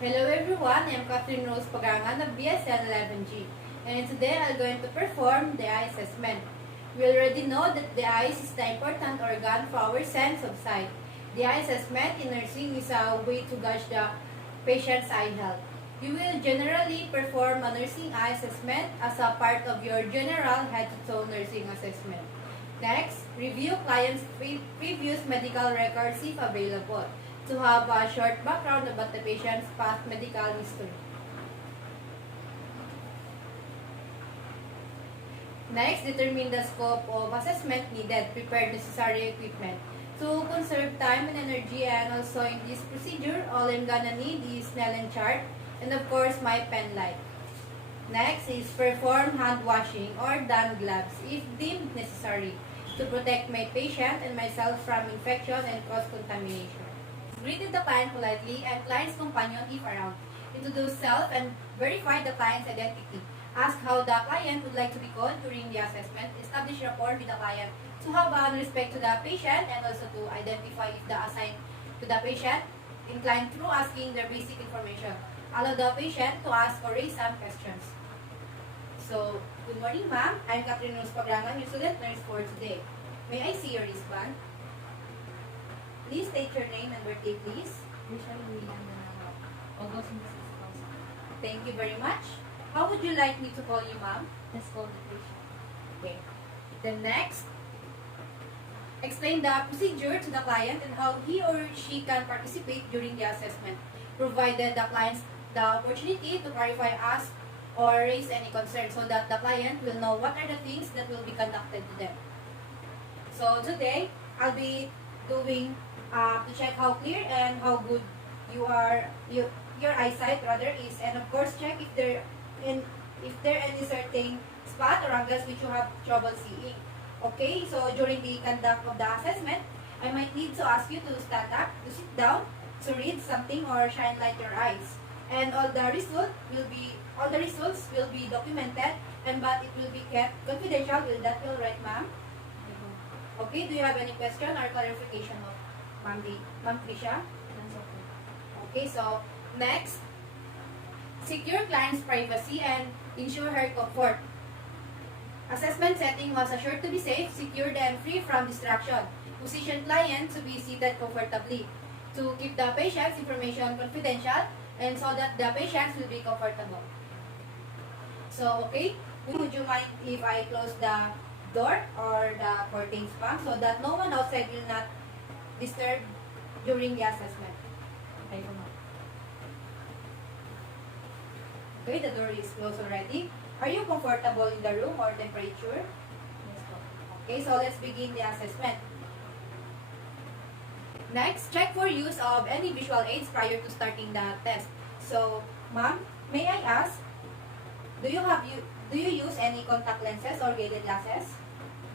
Hello everyone, I am Catherine Rose Pagangan of BSN 11G, and today I'm going to perform the eye assessment. We already know that the eyes is the important organ for our sense of sight. The eye assessment in nursing is a way to gauge the patient's eye health. You will generally perform a nursing eye assessment as a part of your general head-to-toe nursing assessment. Next, review client's previous medical records if available, to have a short background about the patient's past medical history. Next, determine the scope of assessment needed. Prepare necessary equipment. To conserve time and energy, and also in this procedure, all I'm gonna need is Snellen chart and of course my pen light. Next is perform hand washing or don gloves if deemed necessary to protect my patient and myself from infection and cross-contamination. Greeted the client politely and client's companion if around. Introduce self and verify the client's identity. Ask how the client would like to be called during the assessment. Establish rapport with the client to have respect to the patient and also to identify if the assigned to the patient inclined through asking their basic information. Allow the patient to ask or raise some questions. So, good morning ma'am. I'm Catherine Rose Pagrangan, your student nurse for today. May I see your wristband? Please state your name and birthday, please. Michelle William Manahap, August 2000. Thank you very much. How would you like me to call you, ma'am? Let's call the patient. Okay. Then next, explain the procedure to the client and how he or she can participate during the assessment, provided the clients the opportunity to clarify, ask, or raise any concern so that the client will know what are the things that will be conducted to them. So today, I'll be doing to check how clear and how good your eyesight rather is, and of course check if there any certain spot or angles which you have trouble seeing. Okay, so during the conduct of the assessment, I might need to ask you to stand up, to sit down, to read something or shine light your eyes, and all the results will be documented, and but it will be kept confidential. Will that be alright, ma'am? Okay, do you have any question or clarification of Ma'am Trisha? That's okay. Okay, so next, secure client's privacy and ensure her comfort. Assessment setting must assure to be safe, secured, and free from distraction. Position client to be seated comfortably to keep the patient's information confidential and so that the patients will be comfortable. So, okay, would you mind if I close the door or the curtains, ma'am, so that no one outside will not disturb during the assessment? I don't know. Okay, the door is closed already. Are you comfortable in the room or temperature? Yes, po. Okay, so let's begin the assessment. Next, check for use of any visual aids prior to starting the test. So, ma'am, may I ask, do you use any contact lenses or graded glasses?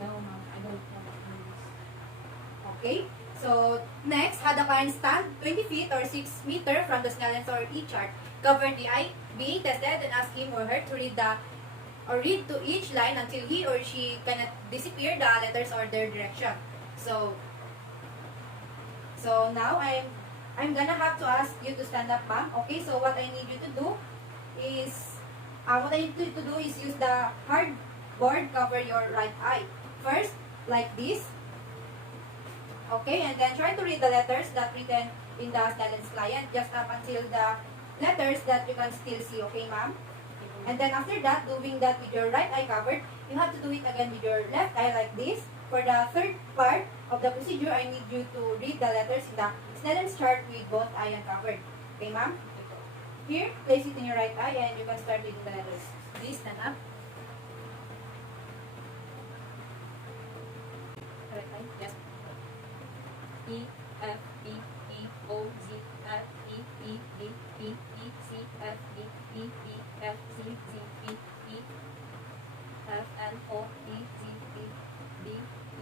No, ma'am. I don't know what it is. Okay, so next, have the client stand 20 feet or 6 meter from the Snellen or E-chart. Cover the eye being tested and ask him or her to read to each line until he or she cannot disappear the letters or their direction. So now I'm gonna have to ask you to stand up, ma'am. Okay, so what I need you to do is use the hard board cover your right eye. First, like this. Okay, and then try to read the letters that written in the Snellen's client just up until the letters that you can still see. Okay, ma'am? And then after that, doing that with your right eye covered, you have to do it again with your left eye like this. For the third part of the procedure, I need you to read the letters in the Snellen's chart with both eye uncovered. Okay, ma'am? Here, place it in your right eye and you can start reading the letters. Please stand up. Right eye? Yes. E, F, B, E, O, Z, F, E, E, D, E, E, C, F, D, E, E, F, C, Z, B, E, F, N, O, E, Z, B, D,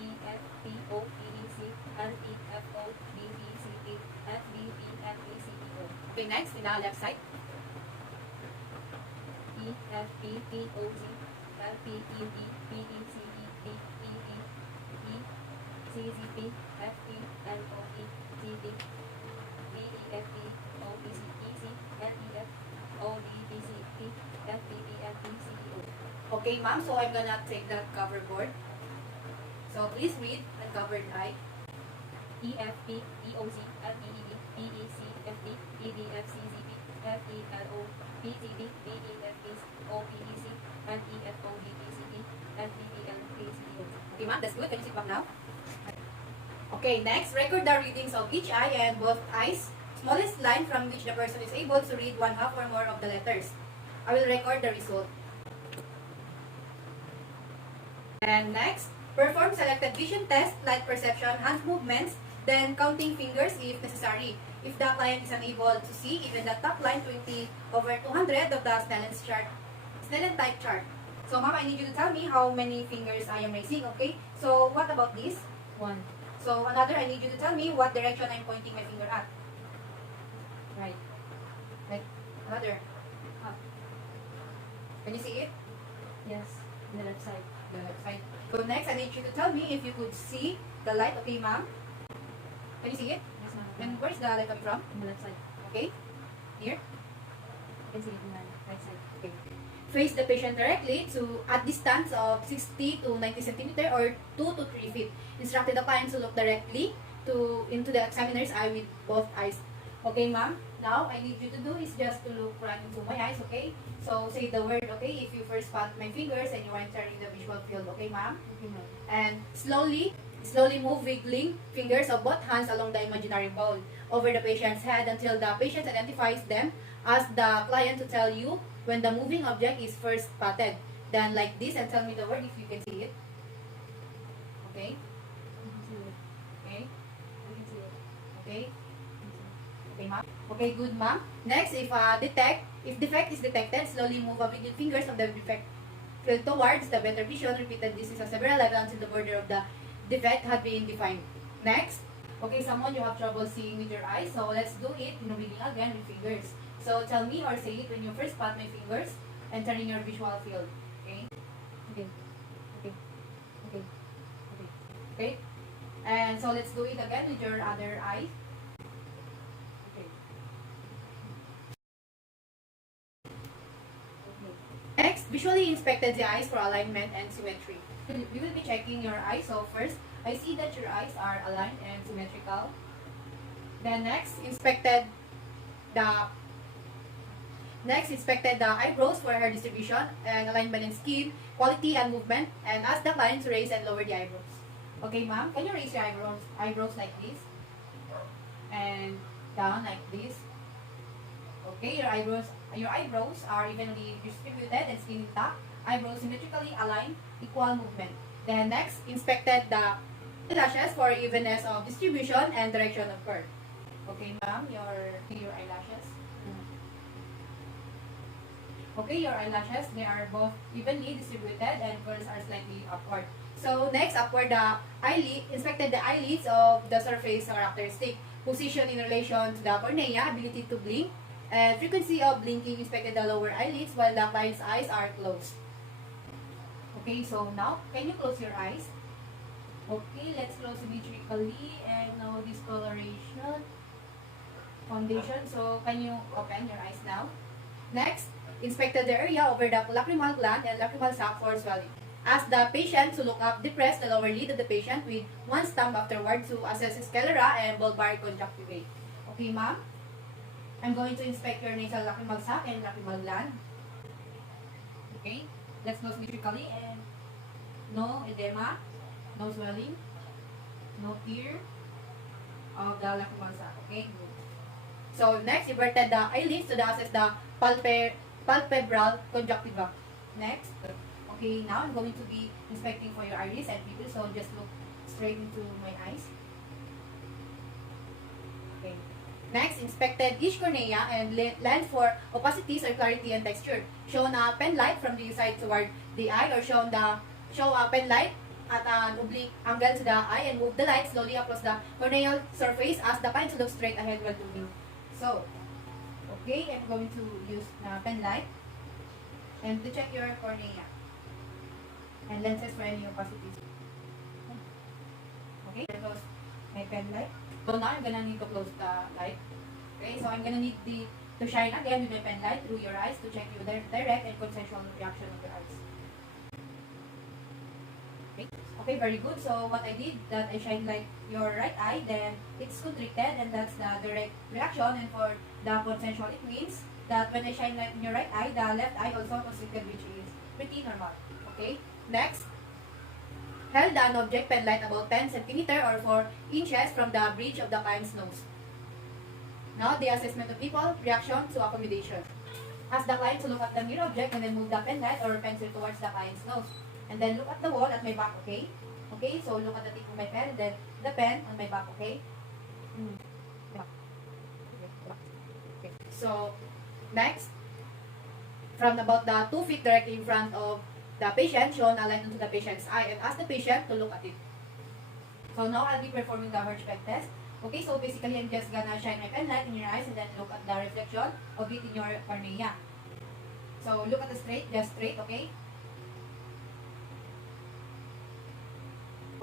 E, F, P, O, P, E, C, R, E, F, O, D, B, C, D, F, B, E, F, E, C, E, O. Okay, next, in the left side. E, F, P, P, O, Z, F, P, E, D, P, E, C, E, D, E, E, E, C, Z, P, F, P, N, O, E, Z, D, B, E, F, P, O, E, C, E, C, N, Okay, ma'am, so I'm gonna take the cover board. So please read uncovered eye. E F P E O Z F E E D B E C F D E D F C Z P F E L O P T D B E F E O P E C N E F O G P C E N P P L P C D O. Okay, ma'am, that's good. Can you sit back now? Okay, next, record the readings of each eye and both eyes. Smallest line from which the person is able to read one half or more of the letters. I will record the result. And next, perform selected vision test, light perception, hand movements, then counting fingers if necessary. If the client is unable to see even the top line 20/200 of the Snellen's chart, Snellen type chart. So ma'am, I need you to tell me how many fingers I am raising, okay? So what about this? 1. So another, I need you to tell me what direction I'm pointing my finger at. Right. Like another. Up. Can you see it? Yes. The left side. The left side. So next, I need you to tell me if you could see the light, okay ma'am? Can you see it? Yes, ma'am. And where's the light coming from? On the left side. Okay? Here? You can see it in the right side. Okay. Face the patient directly to at distance of 60 to 90 centimeter or 2 to 3 feet. Instructed the client to look directly into the examiner's eye with both eyes. Okay, ma'am? Now, I need you to do is just to look right into my eyes, okay? So, say the word, okay? If you first spot my fingers and you are entering the visual field, okay, ma'am? Okay, ma'am. And slowly move wiggling fingers of both hands along the imaginary ball over the patient's head until the patient identifies them. Ask the client to tell you when the moving object is first spotted. Then like this and tell me the word if you can see it. Okay? You can see it. Okay? You can see it. Okay? You can see it. Okay, ma'am? Okay, good, ma'am. Next, if defect is detected, slowly move a wiggling fingers of the defect field towards the better vision. Repeated this is a several levels until the border of the defect had been defined. Next, okay, someone you have trouble seeing with your eyes, so let's do it in wiggling again with fingers. So tell me or say it when you first spot my fingers entering your visual field. Okay? Okay. Okay. Okay. Okay. Okay? And so let's do it again with your other eye. Okay. Okay. Next, visually inspected the eyes for alignment and symmetry. We will be checking your eyes. So first, I see that your eyes are aligned and symmetrical. Then next, inspected the eyebrows for hair distribution and alignment in skin, quality and movement, and ask the client to raise and lower the eyebrows. Okay, ma'am, can you raise your eyebrows like this? And down like this. Okay, your eyebrows are evenly distributed and skin intact. Eyebrows symmetrically aligned, equal movement. Then next, inspected the eyelashes for evenness of distribution and direction of curve. Okay, ma'am, your eyelashes. Okay, your eyelashes, they are both evenly distributed and curls are slightly upward. So next, upward the eyelid, inspected the eyelids of the surface characteristic, position in relation to the cornea, ability to blink, and frequency of blinking. Inspected the lower eyelids while the client's eyes are closed. Okay, so now, can you close your eyes? Okay, let's close symmetrically and now discoloration, foundation. So can you open your eyes now? Next, inspected the area over the lacrimal gland and lacrimal sac for swelling. Ask the patient to look up, depress the lower lid of the patient with one thumb afterward to assess sclera and bulbar conjunctivate. Okay, ma'am? I'm going to inspect your nasal lacrimal sac and lacrimal gland. Okay, let's go symmetrically and no edema, no swelling, no tear of the lacrimal sac. Okay, good. So next, inverted the eyelids to assess the palpebral conjunctiva. Next. Okay, now I'm going to be inspecting for your iris and pupil, so just look straight into my eyes. Okay. Next, inspected each cornea and lens for opacity, circularity, and texture. Shown a pen light from the side toward the eye, or show a pen light at an oblique angle to the eye and move the light slowly across the corneal surface as the client to look straight ahead while moving. So, okay, I'm going to use the pen light and to check your cornea and lenses for any opacities. Okay, close my pen light. So now I'm gonna need to close the light. Okay, so I'm gonna need to shine again with my pen light through your eyes to check your direct and consensual reaction of your eyes. Okay, very good. So what I did, that I shine light your right eye, then it's contracted, and that's the direct reaction. And for the consensual, it means that when I shine light in your right eye, the left eye also constricted, which is pretty normal. Okay, next. Held an object pen light about 10 centimeter or 4 inches from the bridge of the client's nose. Now, the assessment of people, reaction to accommodation. Ask the client to look at the mirror object and then move the pen light or pencil towards the client's nose. And then look at the wall at my back, okay? Okay, so look at the tip of my pen and then the pen on my back, okay? Yeah. Okay. So, next, from about the 2 feet directly in front of the patient, shown a line onto the patient's eye and ask the patient to look at it. So now I'll be performing the Hirschfeld test. Okay, so basically I'm just gonna shine my pen light in your eyes and then look at the reflection of it in your cornea. So look at the straight, just straight, okay?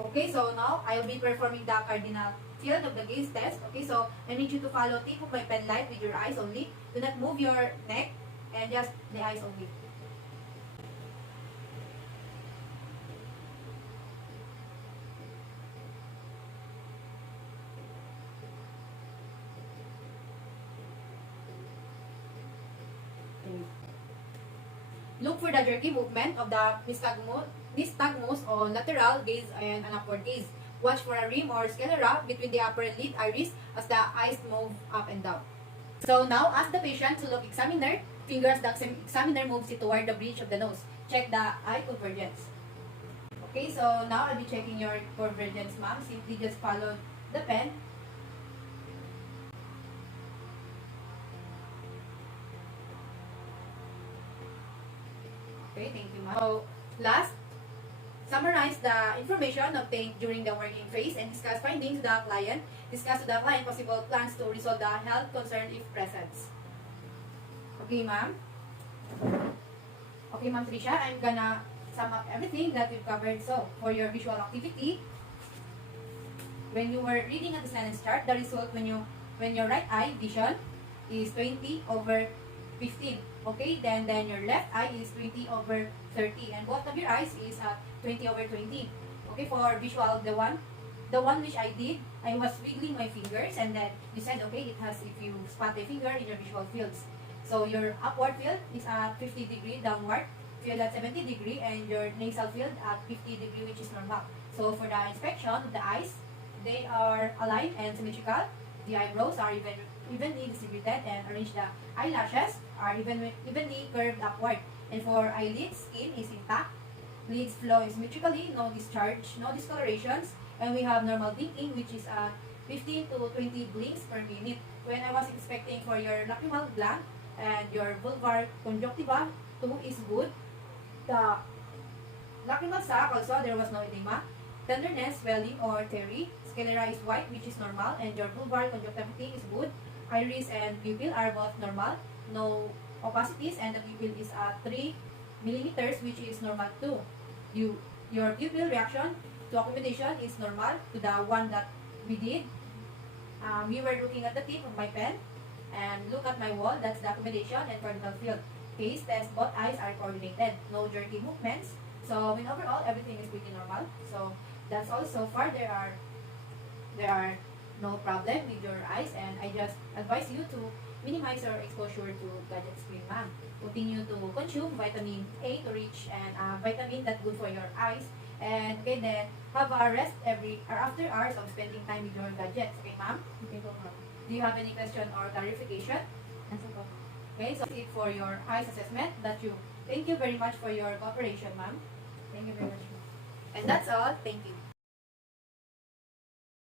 Okay, so now I'll be performing the cardinal field of the gaze test. Okay, so I need you to follow tip of my pen light with your eyes only. Do not move your neck and just the eyes only. Look for the jerky movement of the nystagmus on lateral gaze and an upward gaze. Watch for a rim or sclera between the upper and lid iris as the eyes move up and down. So now, ask the patient to look examiner. Fingers the examiner moves it toward the bridge of the nose. Check the eye convergence. Okay, so now I'll be checking your convergence, ma'am. Simply just follow the pen. Okay, thank you, ma'am. So, last, summarize the information obtained during the working phase and discuss findings to the client. Discuss to the client possible plans to resolve the health concern if present. Okay, ma'am? Okay, Ma'am Tricia, I'm gonna sum up everything that we've covered. So, for your visual activity, when you were reading at the Snellen's chart, the result when your right eye vision is 20/15. Okay, then your left eye is 20/30, and both of your eyes is at 20/20. Okay, for visual, the one which I did, I was wiggling my fingers, and then you said, okay, it has, if you spot a finger in your visual fields. So your upward field is at 50°, downward field at 70°, and your nasal field at 50°, which is normal. So for the inspection of the eyes, they are aligned and symmetrical. The eyebrows are evenly distributed, and arranged. The eyelashes are evenly curved upward. And for eyelids, skin is intact. Lids flow symmetrically, no discharge, no discolorations, and we have normal blinking, which is at 15 to 20 blinks per minute. When I was expecting for your lacrimal gland and your vulvar conjunctiva, 2 is good. The lacrimal sac also, there was no edema. Tenderness, swelling, or teary. Sclera is white, which is normal, and your vulvar conjunctivity is good. Iris and pupil are both normal. No opacities, and the pupil is at 3 millimeters, which is normal too. Your pupil reaction to accommodation is normal to the one that we did. We were looking at the tip of my pen, and look at my wall, that's the accommodation and cardinal field. Gaze test, both eyes are coordinated, no jerky movements. So in overall, everything is pretty normal. So that's all so far. There are no problem with your eyes, and I just advise you to minimize your exposure to gadget screen, ma'am. Continue to consume vitamin A to reach and vitamin that's good for your eyes. And okay, then have a rest after hours of spending time with your gadgets. Okay, ma'am? Okay po, ma'am. Do you have any question or clarification? Nasa po. Okay, so that's it for your eyes assessment. Thank you very much for your cooperation, ma'am. Thank you very much, ma'am. And that's all. Thank you.